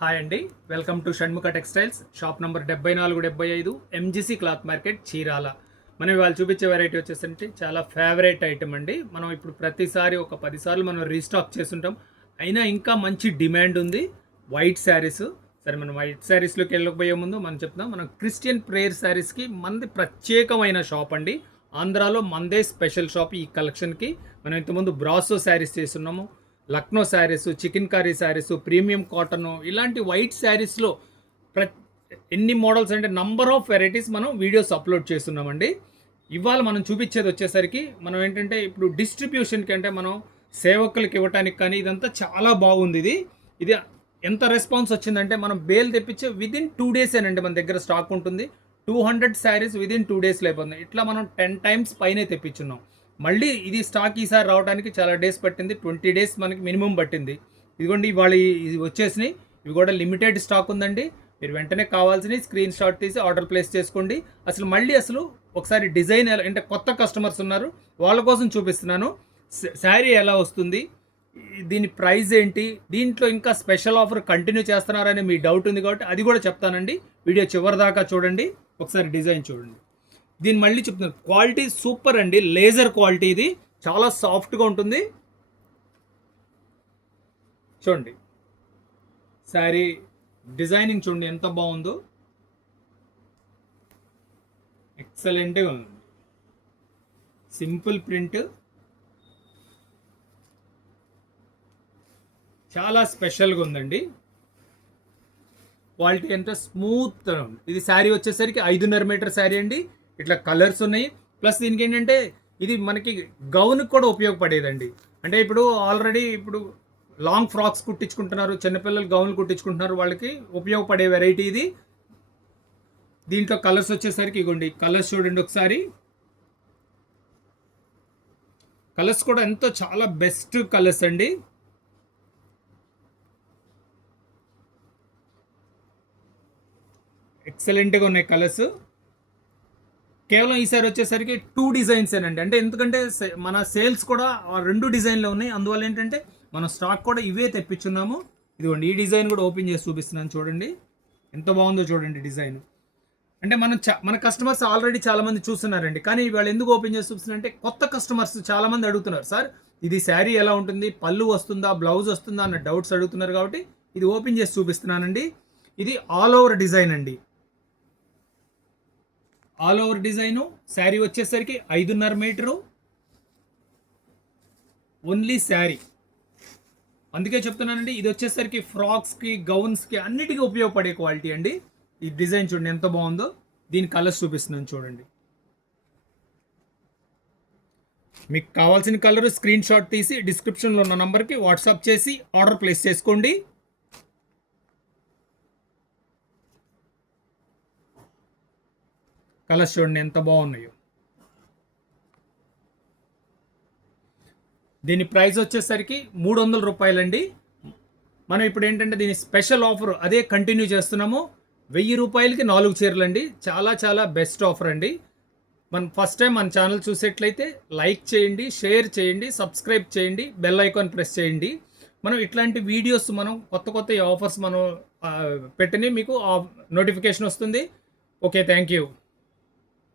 Hi అండి, welcome to Shanmukha textiles. Shop number 7475 MGC cloth market, Chirala. మనం ఇవాళ చూపించే వెరైటీ వచ్చేసరికి చాలా ఫేవరెట్ ఐటమ్ అండి. మనం ఇప్పుడు ప్రతిసారి ఒక 10 సార్లు మనం రీస్టాక్ చేస్తుంటాం, అయినా ఇంకా మంచి డిమాండ్ ఉంది. వైట్ శారీస్. సరే, మనం వైట్ శారీస్లోకి వెళ్ళకపోయే ముందు మనం చెప్తాం, మనం క్రిస్టియన్ ప్రేయర్ శారీస్కి మనది ప్రత్యేకమైన షాప్ అండి. ఆంధ్రాలో మనదే స్పెషల్ షాప్ ఈ కలెక్షన్కి. మనం ఇంతకుముందు బ్రాసో శారీస్ చేస్తున్నాము, Lucknow saris, chicken curry saris, premium cotton, ఇలాంటి వైట్ శారీస్లో ఎన్ని మోడల్స్ అంటే నంబర్ ఆఫ్ వెరైటీస్ మనం వీడియోస్ అప్లోడ్ చేస్తున్నామండి. ఇవాళ మనం చూపించేది వచ్చేసరికి మనం ఏంటంటే ఇప్పుడు డిస్ట్రిబ్యూషన్కి అంటే మనం సేవకులకి ఇవ్వటానికి కానీ ఇదంతా చాలా బాగుంది. ఇది ఎంత రెస్పాన్స్ వచ్చిందంటే మనం బేల్ తెప్పించే విదిన్ 2 days ఏనండి మన దగ్గర స్టాక్ ఉంటుంది. 200 శారీస్ విదిన్ 2 days అయిపోతుంది. ఇట్లా మనం 10 times పైనే తెప్పించున్నాం. మళ్ళీ ఇది స్టాక్ ఈసారి రావడానికి చాలా డేస్ పట్టింది. 20 days మనకి మినిమం పట్టింది. ఇదిగోండి, ఇవాళ ఇది వచ్చేసినాయి. ఇవి కూడా లిమిటెడ్ స్టాక్ ఉందండి. మీరు వెంటనే కావాల్సినవి స్క్రీన్ షాట్ తీసి ఆర్డర్ ప్లేస్ చేసుకోండి. అసలు ఒకసారి డిజైన్ ఎలా అంటే కొత్త కస్టమర్స్ ఉన్నారు, వాళ్ళ కోసం చూపిస్తున్నాను. శారీ ఎలా వస్తుంది, దీని ప్రైస్ ఏంటి, దీంట్లో ఇంకా స్పెషల్ ఆఫర్ కంటిన్యూ చేస్తున్నారని మీ డౌట్ ఉంది కాబట్టి అది కూడా చెప్తానండి. వీడియో చివరి దాకా చూడండి. ఒకసారి డిజైన్ చూడండి. దీన్ని మళ్ళీ చెప్తున్నాను, క్వాలిటీ సూపర్ అండి. లేజర్ క్వాలిటీ, ఇది చాలా సాఫ్ట్గా ఉంటుంది. చూడండి, శారీ డిజైనింగ్ చూడండి ఎంత బాగుందో, ఎక్సలెంట్గా ఉంది. సింపుల్ ప్రింట్, చాలా స్పెషల్గా ఉందండి. క్వాలిటీ ఎంత స్మూత్. ఇది శారీ వచ్చేసరికి 5.5 మీటర్ శారీ అండి. ఇట్లా కలర్స్ ఉన్నాయి. ప్లస్ దీనికి ఏంటంటే ఇది మనకి గౌన్కి కూడా ఉపయోగపడేదండి. అంటే ఇప్పుడు ఆల్రెడీ లాంగ్ ఫ్రాక్స్ కుట్టించుకుంటున్నారు, చిన్నపిల్లలు గౌన్లు కుట్టించుకుంటున్నారు, వాళ్ళకి ఉపయోగపడే వెరైటీ ఇది. దీంట్లో కలర్స్ వచ్చేసరికి ఇగోండి, కలర్స్ చూడండి ఒకసారి. కలర్స్ కూడా ఎంతో చాలా బెస్ట్ కలర్స్ అండి. ఎక్సలెంట్గా ఉన్నాయి కలర్స్. కేవలం ఈసారి వచ్చేసరికి 2 designs ఏనండి. అంటే ఎందుకంటే మన సేల్స్ కూడా 2 డిజైన్లు ఉన్నాయి. అందువల్ల ఏంటంటే మనం స్టాక్ కూడా ఇవే తెప్పించున్నాము. ఇదిగోండి, ఈ డిజైన్ కూడా ఓపెన్ చేసి చూపిస్తున్నాను చూడండి, ఎంత బాగుందో చూడండి డిజైన్. అంటే మన కస్టమర్స్ ఆల్రెడీ చాలామంది చూస్తున్నారండి, కానీ వాళ్ళు ఎందుకు ఓపెన్ చేసి చూపిస్తున్నారంటే కొత్త కస్టమర్స్ చాలామంది అడుగుతున్నారు, సార్ ఇది శారీ ఎలా ఉంటుంది, పళ్ళు వస్తుందా, బ్లౌజ్ వస్తుందా అన్న డౌట్స్ అడుగుతున్నారు. కాబట్టి ఇది ఓపెన్ చేసి చూపిస్తున్నానండి. ఇది ఆల్ ఓవర్ డిజైన్ అండి. All over design. శారీ వచ్చేసరికి 5.5 మీటరు ఓన్లీ శారీ. అందుకే చెప్తున్నానండి, ఇది వచ్చేసరికి ఫ్రాక్స్కి, గౌన్స్కి అన్నిటికీ ఉపయోగపడే క్వాలిటీ అండి. ఈ డిజైన్ చూడండి ఎంత బాగుందో. దీని కలర్స్ చూపిస్తున్నాను చూడండి. మీకు కావాల్సిన కలర్ స్క్రీన్ షాట్ తీసి డిస్క్రిప్షన్లో ఉన్న నంబర్కి వాట్సాప్ చేసి ఆర్డర్ ప్లేస్ చేసుకోండి. కలర్స్ చూడండి ఎంత బాగున్నాయో. దీని ప్రైస్ వచ్చేసరికి 300 రూపాయలండి. మనం ఇప్పుడు ఏంటంటే దీని స్పెషల్ ఆఫర్ అదే కంటిన్యూ చేస్తున్నాము. 1000 రూపాయలకి 4 చీరలండి. చాలా చాలా బెస్ట్ ఆఫర్ అండి. మనం ఫస్ట్ టైం మన ఛానల్ చూసేట్లయితే లైక్ చేయండి, షేర్ చేయండి, సబ్స్క్రైబ్ చేయండి, బెల్ ఐకాన్ ప్రెస్ చేయండి. మనం ఇట్లాంటి వీడియోస్, మనం కొత్త ఆఫర్స్ మనం పెట్టిన మీకు నోటిఫికేషన్ వస్తుంది. Okay, thank you.